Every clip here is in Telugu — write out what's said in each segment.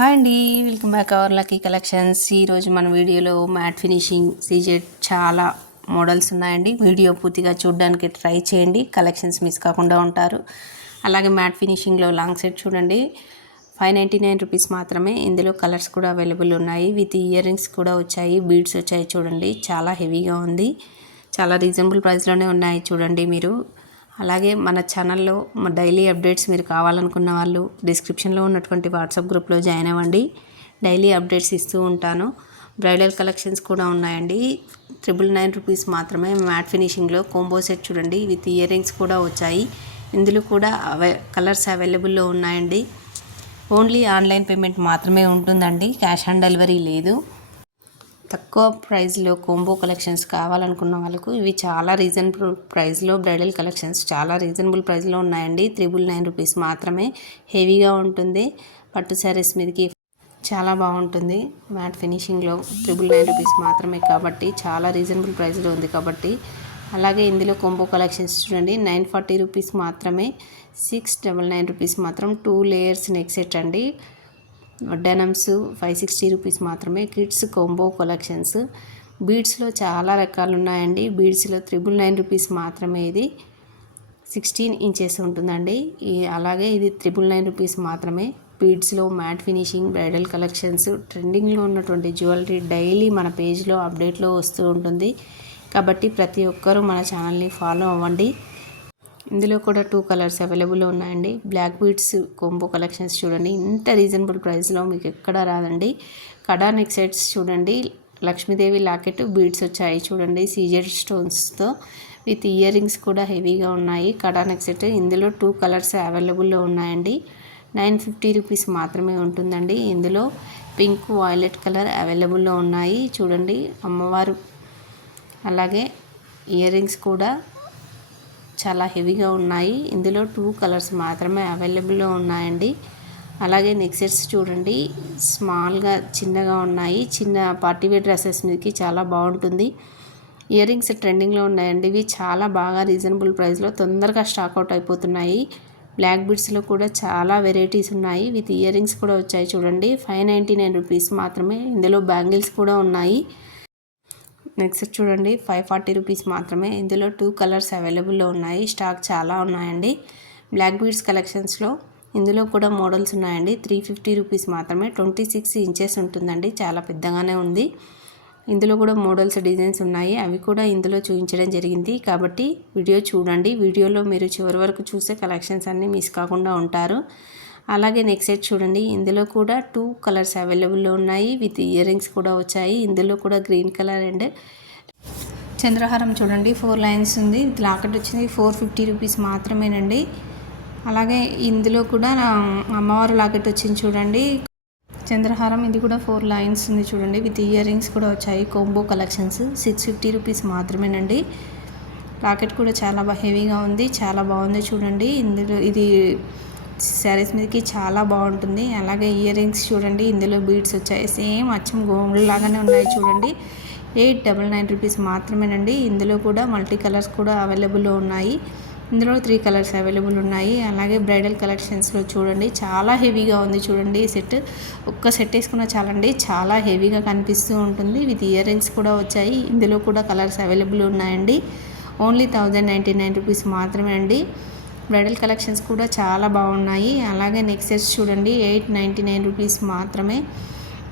హాయ్ అండి, welcome back our lucky collections. ఈరోజు మన వీడియోలో మ్యాట్ ఫినిషింగ్ సీజెడ్ చాలా మోడల్స్ ఉన్నాయండి. వీడియో పూర్తిగా చూడడానికి ట్రై చేయండి, కలెక్షన్స్ మిస్ కాకుండా ఉంటారు. అలాగే మ్యాట్ ఫినిషింగ్లో లాంగ్ సెట్ చూడండి, 599 రూపీస్ మాత్రమే. ఇందులో కలర్స్ కూడా అవైలబుల్ ఉన్నాయి, విత్ ఇయర్ రింగ్స్ కూడా వచ్చాయి, బీడ్స్ వచ్చాయి. చూడండి చాలా హెవీగా ఉంది, చాలా రీజనబుల్ ప్రైస్లోనే ఉన్నాయి చూడండి మీరు. అలాగే మన ఛానల్లో డైలీ అప్డేట్స్ మీరు కావాలనుకున్న వాళ్ళు డిస్క్రిప్షన్లో ఉన్నటువంటి వాట్సాప్ గ్రూప్లో జాయిన్ అవ్వండి. డైలీ అప్డేట్స్ ఇస్తూ ఉంటాను. బ్రైడల్ కలెక్షన్స్ కూడా ఉన్నాయండి. 999 రూపీస్ మాత్రమే. మ్యాట్ ఫినిషింగ్లో కోంబో సెట్ చూడండి, విత్ ఇయర్ రింగ్స్ కూడా వచ్చాయి. ఇందులో కూడా కలర్స్ అవైలబుల్లో ఉన్నాయండి. ఓన్లీ ఆన్లైన్ పేమెంట్ మాత్రమే ఉంటుందండి, క్యాష్ ఆన్ డెలివరీ లేదు. తక్కువ ప్రైస్లో కోంబో కలెక్షన్స్ కావాలనుకున్న వాళ్ళకు ఇవి చాలా రీజనబుల్ ప్రైస్లో బ్రైడల్ కలెక్షన్స్ చాలా రీజనబుల్ ప్రైస్లో ఉన్నాయండి. 999 రూపీస్ మాత్రమే. హెవీగా ఉంటుంది, పట్టు శారీస్ మీదకి చాలా బాగుంటుంది. మ్యాట్ ఫినిషింగ్లో 999 రూపీస్ మాత్రమే కాబట్టి చాలా రీజనబుల్ ప్రైస్లో ఉంది కాబట్టి. అలాగే ఇందులో కోంబో కలెక్షన్స్ చూడండి, 940 రూపీస్ మాత్రమే. 699 రూపీస్ మాత్రం 2 లేయర్స్ నెక్ సెట్ అండి. డెనమ్స్ 560 రూపీస్ మాత్రమే. కిడ్స్ కోంబో కలెక్షన్స్ బీడ్స్లో చాలా రకాలు ఉన్నాయండి. బీడ్స్లో 999 రూపీస్ మాత్రమే. ఇది 16 ఇంచెస్ ఉంటుందండి. అలాగే ఇది 999 రూపీస్ మాత్రమే. బీడ్స్లో మ్యాట్ ఫినిషింగ్ బ్రైడల్ కలెక్షన్స్ ట్రెండింగ్లో ఉన్నటువంటి జ్యువెలరీ డైలీ మన పేజ్లో అప్డేట్లో వస్తూ ఉంటుంది కాబట్టి ప్రతి ఒక్కరూ మన ఛానల్ని ఫాలో అవ్వండి. ఇందులో కూడా 2 కలర్స్ అవైలబుల్ ఉన్నాయండి. బ్లాక్ బీడ్స్ కోంబో కలెక్షన్స్ చూడండి, ఇంత రీజనబుల్ ప్రైస్లో మీకు ఎక్కడా రాదండి. కడా నెక్ సెట్స్ చూడండి, లక్ష్మీదేవి లాకెట్ బీడ్స్ వచ్చాయి చూడండి, సీజెడ్ స్టోన్స్తో విత్ ఇయర్ రింగ్స్ కూడా హెవీగా ఉన్నాయి. కడా నెక్ సెట్ ఇందులో 2 కలర్స్ అవైలబుల్లో ఉన్నాయండి. 950 రూపీస్ మాత్రమే ఉంటుందండి. ఇందులో పింక్, వైలెట్ కలర్ అవైలబుల్లో ఉన్నాయి చూడండి. అమ్మవారు అలాగే ఇయర్ రింగ్స్ కూడా చాలా హెవీగా ఉన్నాయి. ఇందులో 2 కలర్స్ మాత్రమే అవైలబుల్లో ఉన్నాయండి. అలాగే నెక్ సెట్స్ చూడండి, స్మాల్గా చిన్నగా ఉన్నాయి. చిన్న పార్టీవేర్ డ్రెస్సెస్ మీదకి చాలా బాగుంటుంది. ఇయర్ రింగ్స్ ట్రెండింగ్లో ఉన్నాయండి. ఇవి చాలా బాగా రీజనబుల్ ప్రైస్లో తొందరగా స్టాక్అవుట్ అయిపోతున్నాయి. బ్లాక్ బీడ్స్లో కూడా చాలా వెరైటీస్ ఉన్నాయి, విత్ ఇయర్ రింగ్స్ కూడా వచ్చాయి చూడండి. 599 రూపీస్ మాత్రమే. ఇందులో బ్యాంగిల్స్ కూడా ఉన్నాయి. నెక్స్ట్ చూడండి, 540 రూపీస్ మాత్రమే. ఇందులో 2 కలర్స్ అవైలబుల్లో ఉన్నాయి. స్టాక్ చాలా ఉన్నాయండి. బ్లాక్ బీడ్స్ కలెక్షన్స్లో ఇందులో కూడా మోడల్స్ ఉన్నాయండి. 350 రూపీస్ మాత్రమే. 26 ఇంచెస్ ఉంటుందండి, చాలా పెద్దగానే ఉంది. ఇందులో కూడా మోడల్స్ డిజైన్స్ ఉన్నాయి, అవి కూడా ఇందులో చూపించడం జరిగింది కాబట్టి వీడియో చూడండి. వీడియోలో మీరు చివరి వరకు చూసే కలెక్షన్స్ అన్నీ మిస్ కాకుండా ఉంటారు. అలాగే నెక్ సెట్ చూడండి, ఇందులో కూడా 2 కలర్స్ అవైలబుల్లో ఉన్నాయి, విత్ ఇయర్ రింగ్స్ కూడా వచ్చాయి. ఇందులో కూడా గ్రీన్ కలర్ అండ్ చంద్రహారం చూడండి, 4 లైన్స్ ఉంది. లాకెట్ వచ్చింది 450 రూపీస్ మాత్రమేనండి. అలాగే ఇందులో కూడా అమ్మవారు లాకెట్ వచ్చింది చూడండి, చంద్రహారం. ఇది కూడా 4 లైన్స్ ఉంది చూడండి, విత్ ఇయర్ రింగ్స్ కూడా వచ్చాయి. కోంబో కలెక్షన్స్ 650 రూపీస్ మాత్రమేనండి. లాకెట్ కూడా చాలా హెవీగా ఉంది, చాలా బాగుంది చూడండి. ఇందులో ఇది శారీస్ మీదకి చాలా బాగుంటుంది. అలాగే ఇయర్ రింగ్స్ చూడండి, ఇందులో బీడ్స్ వచ్చాయి, సేమ్ అచ్చం గోల్డ్ లాగానే ఉన్నాయి చూడండి. 899 రూపీస్ మాత్రమేనండి. ఇందులో కూడా మల్టీ కలర్స్ కూడా అవైలబుల్లో ఉన్నాయి. ఇందులో 3 కలర్స్ అవైలబుల్ ఉన్నాయి. అలాగే బ్రైడల్ కలెక్షన్స్లో చూడండి, చాలా హెవీగా ఉంది చూడండి. సెట్ ఒక్క సెట్ వేసుకున్న చాలండి, చాలా హెవీగా కనిపిస్తూ ఉంటుంది. విత్ ఇయర్ రింగ్స్ కూడా వచ్చాయి. ఇందులో కూడా కలర్స్ అవైలబుల్ ఉన్నాయండి. ఓన్లీ 1099 రూపీస్ మాత్రమే అండి. బ్రైడల్ కలెక్షన్స్ కూడా చాలా బాగున్నాయి. అలాగే నెక్ సెట్స్ చూడండి, 899 రూపీస్ మాత్రమే.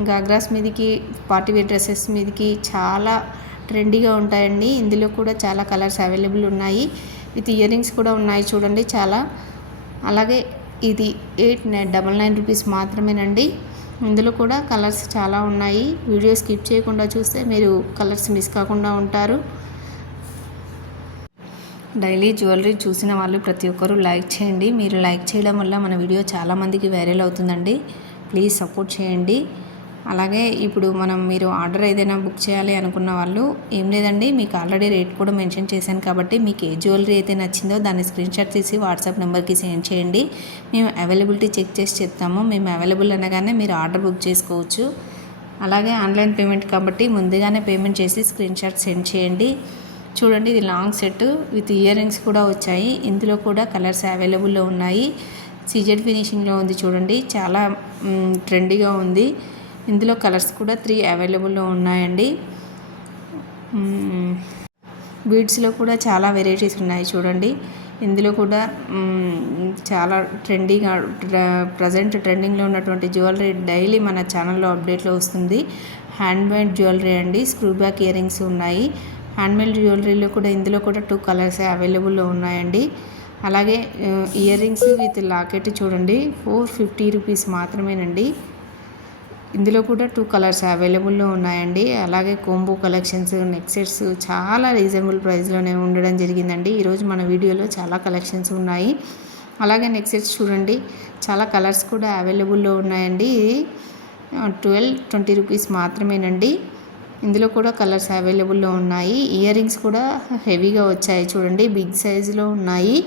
గాగ్రాస్ మీదకి, పార్టీవేర్ డ్రెస్సెస్ మీదకి చాలా ట్రెండీగా ఉంటాయండి. ఇందులో కూడా చాలా కలర్స్ అవైలబుల్ ఉన్నాయి, విత్ ఇయర్ రింగ్స్ కూడా ఉన్నాయి చూడండి చాలా. అలాగే ఇది 899 రూపీస్ మాత్రమేనండి. ఇందులో కూడా కలర్స్ చాలా ఉన్నాయి. వీడియో స్కిప్ చేయకుండా చూస్తే మీరు కలర్స్ మిస్ కాకుండా ఉంటారు. డైలీ జ్యువెలరీ చూసిన వాళ్ళు ప్రతి ఒక్కరూ లైక్ చేయండి. మీరు లైక్ చేయడం వల్ల మన వీడియో చాలామందికి వైరల్ అవుతుందండి. ప్లీజ్ సపోర్ట్ చేయండి. అలాగే ఇప్పుడు మీరు ఆర్డర్ ఏదైనా బుక్ చేయాలి అనుకున్న వాళ్ళు ఏం లేదండి, మీకు ఆల్రెడీ రేట్ కూడా మెన్షన్ చేశాను కాబట్టి మీకు ఏ జ్యువెలరీ అయితే నచ్చిందో దాన్ని స్క్రీన్షాట్ తీసి వాట్సాప్ నెంబర్కి సెండ్ చేయండి. మేము అవైలబిలిటీ చెక్ చేసి చెప్తాము. మేము అవైలబుల్ అనగానే మీరు ఆర్డర్ బుక్ చేసుకోవచ్చు. అలాగే ఆన్లైన్ పేమెంట్ కాబట్టి ముందుగానే పేమెంట్ చేసి స్క్రీన్షాట్ సెండ్ చేయండి. చూడండి, ఇది long set with ear rings కూడా వచ్చాయి. ఇందులో కూడా కలర్స్ అవైలబుల్లో ఉన్నాయి. సీజెడ్ ఫినిషింగ్లో ఉంది చూడండి, చాలా ట్రెండీగా ఉంది. ఇందులో కలర్స్ కూడా 3 అవైలబుల్లో ఉన్నాయండి. బీడ్స్లో కూడా చాలా వెరైటీస్ ఉన్నాయి చూడండి. ఇందులో కూడా చాలా ట్రెండీగా ప్రజెంట్ ట్రెండింగ్లో ఉన్నటువంటి జ్యువెలరీ డైలీ మన ఛానల్లో అప్డేట్లో వస్తుంది. హ్యాండ్మేడ్ జ్యువెలరీ అండి, స్క్రూ బ్యాక్ ఇయర్ రింగ్స్ ఉన్నాయి. హ్యాండ్మేడ్ జ్యువెలరీలో కూడా ఇందులో కూడా 2 కలర్స్ అవైలబుల్లో ఉన్నాయండి. అలాగే ఇయర్ రింగ్స్ విత్ లాకెట్ చూడండి, 450 రూపీస్ మాత్రమేనండి. ఇందులో కూడా 2 కలర్స్ అవైలబుల్లో ఉన్నాయండి. అలాగే కోంబో కలెక్షన్స్, నెక్ సెట్స్ చాలా రీజనబుల్ ప్రైస్లోనే ఉండడం జరిగిందండి. ఈరోజు మన వీడియోలో చాలా కలెక్షన్స్ ఉన్నాయి. అలాగే నెక్ సెట్స్ చూడండి, చాలా కలర్స్ కూడా అవైలబుల్లో ఉన్నాయండి. 12-20 రూపీస్ మాత్రమేనండి. ఇందులో కూడా కలర్స్ అవైలబుల్లో ఉన్నాయి. ఇయర్ రింగ్స్ కూడా హెవీగా వచ్చాయి చూడండి, బిగ్ సైజులో ఉన్నాయి.